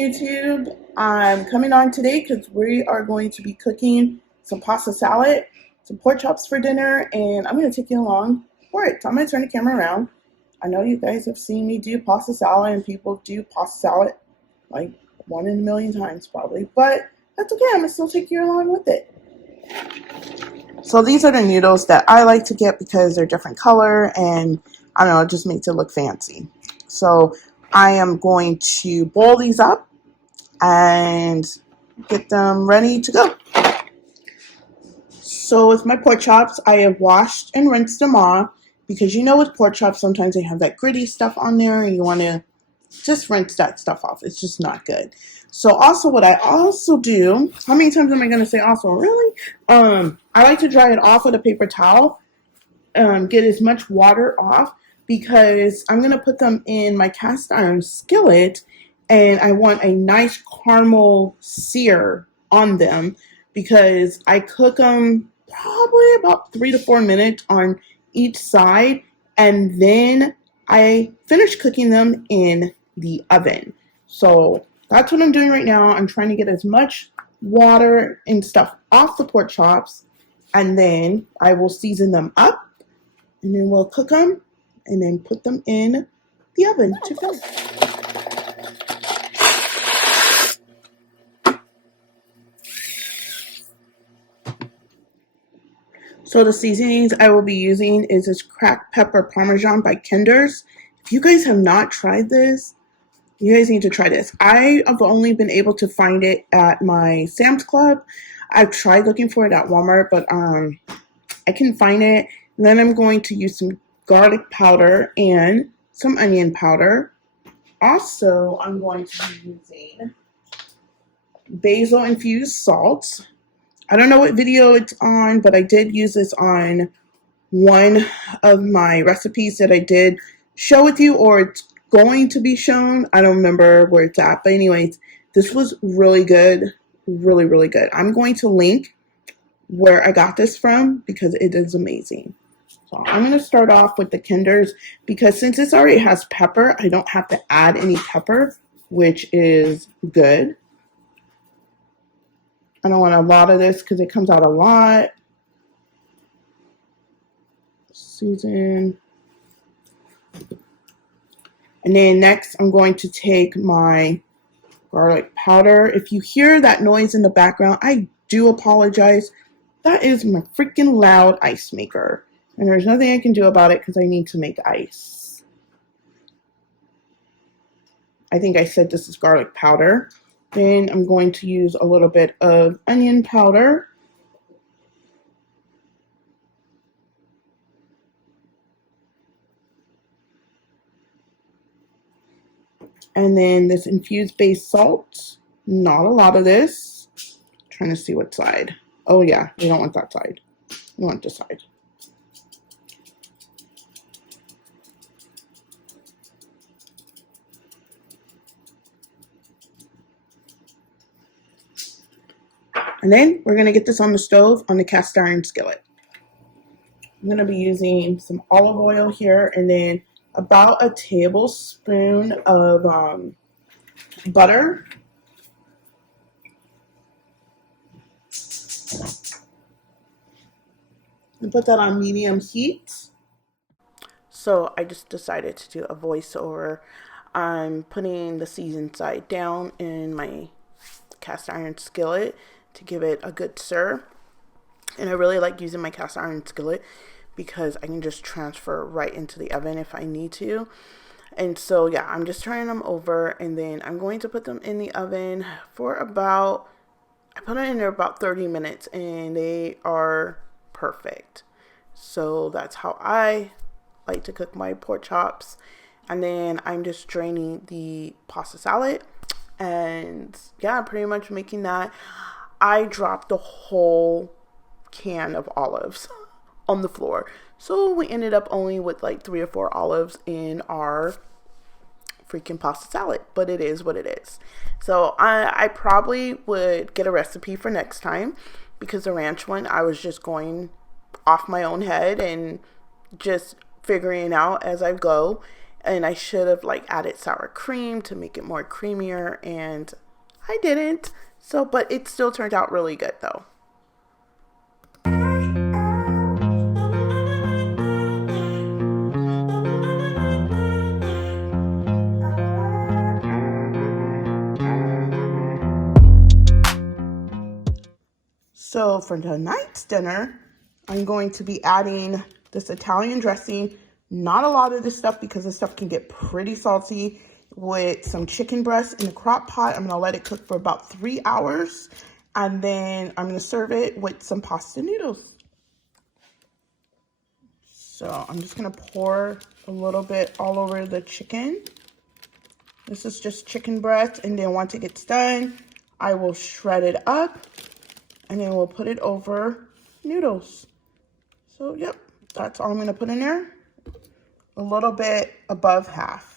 YouTube. I'm coming on today because we are going to be cooking some pasta salad, some pork chops for dinner, and I'm going to take you along for it. So I'm going to turn the camera around. I know you guys have seen me do pasta salad, and people do pasta salad like 1 in a million times probably, but that's okay. I'm going to still take you along with it. So these are the noodles that I like to get because they're different color, and I don't know, it just makes it look fancy. So I am going to boil these up and get them ready to go. So with my pork chops, I have washed and rinsed them off because you know with pork chops sometimes they have that gritty stuff on there and you want to just rinse that stuff off. It's just not good. So also what I also do, how many times am I going to say also? Really? I like to dry it off with a paper towel, get as much water off, because I'm going to put them in my cast iron skillet and I want a nice caramel sear on them because I cook them probably about 3 to 4 minutes on each side, and then I finish cooking them in the oven. So that's what I'm doing right now. I'm trying to get as much water and stuff off the pork chops, and then I will season them up, and then we'll cook them and then put them in the oven to finish. So the seasonings I will be using is this cracked pepper parmesan by Kinder's. If you guys have not tried this, you guys need to try this. I have only been able to find it at my Sam's Club. I've tried looking for it at Walmart, but I can find it. And then I'm going to use some garlic powder and some onion powder. Also, I'm going to be using basil infused salt. I don't know what video it's on, but I did use this on one of my recipes that I did show with you, or it's going to be shown. I don't remember where it's at, but anyways, this was really good. Really, really good. I'm going to link where I got this from because it is amazing. So I'm going to start off with the Kinder's because since this already has pepper, I don't have to add any pepper, which is good. I don't want a lot of this because it comes out a lot. Season. And then next I'm going to take my garlic powder. If you hear that noise in the background, I do apologize. That is my freaking loud ice maker. And there's nothing I can do about it because I need to make ice. I think I said this is garlic powder. Then I'm going to use a little bit of onion powder. And then this infused base salt. Not a lot of this. Trying to see what side. Oh yeah, we don't want that side. We want this side. And then we're going to get this on the stove on the cast iron skillet. I'm going to be using some olive oil here and then about a tablespoon of butter. And put that on medium heat. So I just decided to do a voiceover. I'm putting the seasoned side down in my cast iron skillet to give it a good stir. And I really like using my cast iron skillet because I can just transfer right into the oven if I need to. And so yeah, I'm just turning them over and then I'm going to put them in the oven for about, I put it in there about 30 minutes and they are perfect. So that's how I like to cook my pork chops. And then I'm just draining the pasta salad. And yeah, I'm pretty much making that. I dropped the whole can of olives on the floor. So we ended up only with like 3 or 4 olives in our freaking pasta salad. But it is what it is. So I probably would get a recipe for next time because the ranch one, I was just going off my own head and just figuring out as I go. And I should have like added sour cream to make it more creamier, and I didn't. So, but it still turned out really good though. So for tonight's dinner, I'm going to be adding this Italian dressing. Not a lot of this stuff because this stuff can get pretty salty, with some chicken breast in a crock pot. I'm going to let it cook for about 3 hours. And then I'm going to serve it with some pasta noodles. So I'm just going to pour a little bit all over the chicken. This is just chicken breast. And then once it gets done, I will shred it up. And then we'll put it over noodles. So, yep, that's all I'm going to put in there. A little bit above half.